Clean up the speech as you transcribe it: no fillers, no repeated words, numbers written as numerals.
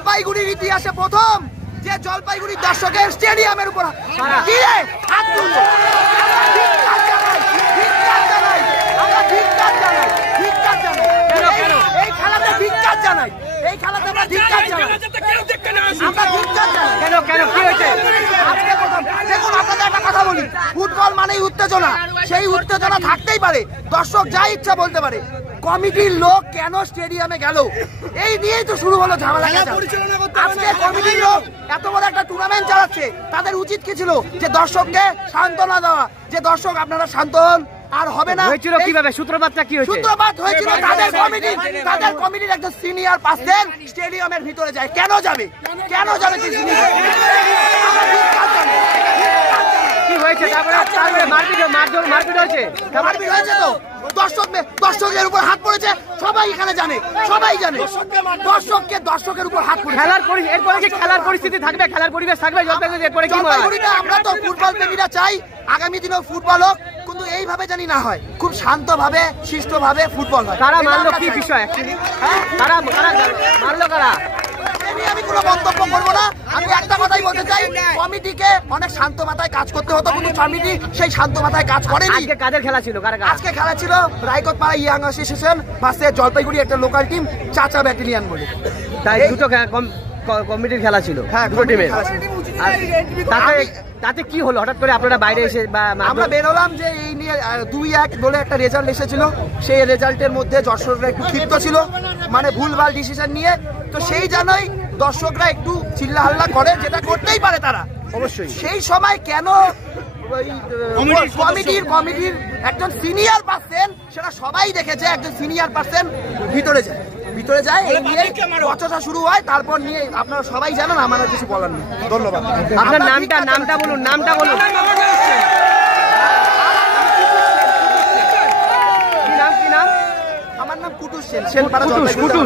জলপাইগুড়ির ইতিহাসে প্রথম যে জলপাইগুড়ির দর্শকের স্টেডিয়ামের উপর হাত তুললো। এই খেলাতে ধিক্কার জানাই, এই খেলাতে আমরা ধিক্কার জানাই। দেখুন আপনাদের একটা কথা বলি, ফুটবল মানেই উত্তেজনা, সেই উত্তেজনা থাকতেই পারে, দর্শক যা ইচ্ছা বলতে পারে। কমিটির লোক কেন স্টেডিয়ামে গেল এই নিয়েই তো শুরু হলো ঝামেলা। আজকে কমিটির লোক এত বড় একটা টুর্নামেন্ট চালাচ্ছে, তাদের উচিত কি ছিল যে দর্শককে সান্ত্বনা দেওয়া, যে দর্শক আপনারা শান্ত হন, আর হবে না। হয়েছিল কিভাবে? সূত্রপাতটা কি হয়েছে? সূত্রপাত হয়েছিল তাদের কমিটির একজন সিনিয়র পার্সন স্টেডিয়ামের ভিতরে যায়। কেন যাবে? কেন যাবে? কি হয়েছে? তারপরে মারপিট হয়েছে তো দর্শকের উপর হাত পড়েছে, সবাই এখানে জানে, সবাই জানে দর্শকের উপর হাত পড়ে। এরপরে কি খেলার পরিস্থিতি থাকবে, খেলার পরিবেশ থাকবে? আমরা তো ফুটবল প্রেমীরা চাই আগামী দিনেও ফুটবল হোক, কিন্তু এইভাবে জানি না হয়, খুব শান্ত ভাবে শিষ্ট ভাবে ফুটবল হয়। কারা মারলো কি বিষয়? কারা মারলো? কারা? আমি কোনো মন্তব্য করবো না। আমি একটা কথাই বলতে চাই, কমিটিকে অনেক শান্ত মাথায় কাজ করতে হতো, কিন্তু কমিটি সেই শান্ত মাথায় কাজ করেনি। আজকে কাদের খেলা ছিল? আজকে খেলা ছিল রায়কোটপাড়া ইয়াং অ্যাসোসিয়েশন ভার্সেস জলপাইগুড়ি একটা লোকাল টিম চাচা ব্যাটালিয়ান বলে। তাই দুটো কমিটির খেলা ছিল, হ্যাঁ দুটো টিমের। তাতে কি হলো হঠাৎ করে আপনারা বাইরে এসে? আমরা বেরোলাম যে এই নিয়ে 2-1 বলে একটা রেজাল্ট এসেছিল, সেই রেজাল্টের মধ্যে দর্শকরা একটু ক্ষিপ্ত ছিল, মানে ভুলভাল ডিসিশন নিয়ে। তো সেই জানাই দর্শকরা একটু চিল্লা হাল্লা করে, যেটা করতেই পারে তারা অবশ্যই। সেই সময় কেন কমিটির একজন সিনিয়র পার্সন, সেটা সবাই দেখেছে, একজন সিনিয়র পার্সন ভিতরে যায় এই নিয়ে বচসা শুরু হয়। তারপর নিয়ে আপনারা সবাই জানেন, আমার কিছু বলার নেই। ধন্যবাদ। আপনার নামটা বলুন। আমার নাম কুটুস সেন, সেনপাড়া জলপাইগুড়ি।